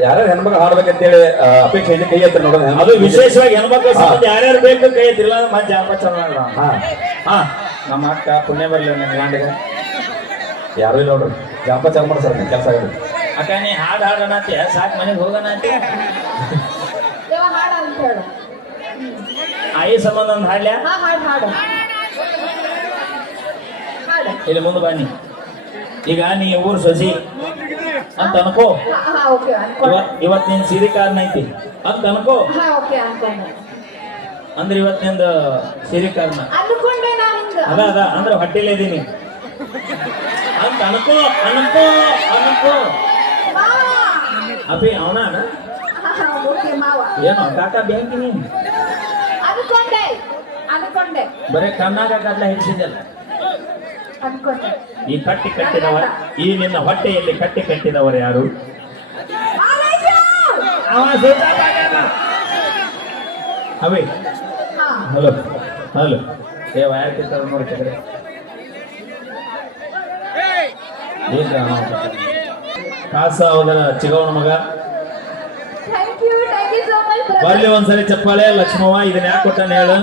ಯಾರು ಹೆಣ್ಮಕ್ಳು ಹಾಡ್ಬೇಕಂತೇಳಿ ಅಪೇಕ್ಷೆ ಇದೆ ಕೈ ಎತ್ತರ ನೋಡೋಣ ಅದು ವಿಶೇಷವಾಗಿ ಹೆಣ್ಮಕ್ಳು ಸಂಬಂಧ ಯಾರ್ಯಾರು ಬೇಕು ಕೈ ಎತ್ತಿಲ್ಲ ಅಂದ್ರೆ ಮತ್ತೆ ಜಾನಪದ ಹಾ. ಹಾ. ನಮ್ಮ ಅಕ್ಕ ಪುಣ್ಯ ಬರಲಿ ನನ್ನ ಗಾಂಡಿಗೆ. ಯಾರು ಇಲ್ಲ ನೋಡ್ರಿ. ಜಾಪ ಚಾಲ್ ಮಾಡ್ಸರ್ ಕೆಲಸ ಆಗಿದೆ. ಅಕ್ಕ ನೀ ಹಾಡು ಹಾಡೋಣ ಸಾಕು ಮನೆಗೆ ಹೋಗೋಣ ಅಂತ ಹಾಡ ಅಂತ ಹೇಳು ಆಯಿ ಸಂಬಂಧ ಒಂದು ಹಾಡ್ಲ್ಯಾ ಇಲ್ಲಿ ಮುಂದೆ ಬನ್ನಿ. ಈಗ ನೀ ಊರು ಸೊಸಿ. ಅಂತ ಅನ್ಕೋ ಹಾ ಓಕೆ ಅನ್ಕೊಂಡೆ ಇವತ್ ನಿನ್ ಸೀರೆ ಕಾರಣ ಐತಿ ಅಂತ ಅನ್ಕೋ ಹಾ ಓಕೆ ಅನ್ಕೊಂಡೆ ಅಂದ್ರೆ ಇವತ್ನಿಂದ ಸೀರೆ ಕಾರಣ ಅನ್ಕೊಂಡೆ ನಾ ಅದ ಅದ ಅಂದ್ರೆ ಹೊಟ್ಟೆಲೇ ಇದೀನಿ ಅಂತ ಅನ್ಕೋ ಅನ್ಕೋ ಅನ್ಕೋ ಅಪ್ಪಿ ಅವನ ಏನೋ ಟಾಟಾ ಬ್ಯಾಂಕ್ ನೀ ಅನ್ಕೊಂಡೆ ಅನ್ಕೊಂಡೆ ಬರೇ ಕಣ್ಣಾಗ ಕಡ್ಲ ಅನ್ಕೊಂಡೆ ಈ ಕಟ್ಟಿ ಕಟ್ಟಿದವ ಈ ನಿನ್ನ ಹೊಟ್ಟೆಯಲ್ಲಿ ಕಟ್ಟಿ ಕಟ್ಟಿದವರು ಯಾರು! ಅವ. Hello hello. ಏ ಯಾಕೆ ನೋಡಿ ಕಡೆ ಕಾಸ ಅವರ ಚಿಗವನ ಮಗ. ಬರ್ಲಿ ಒಂದ್ಸರಿ ಚಪ್ಪಾಳೆ ಲಕ್ಷ್ಮವ್ವ ಇದನ್ನ ಯಾಕೆ ಕೊಟ್ಟಾನೆ ಹೇಳು?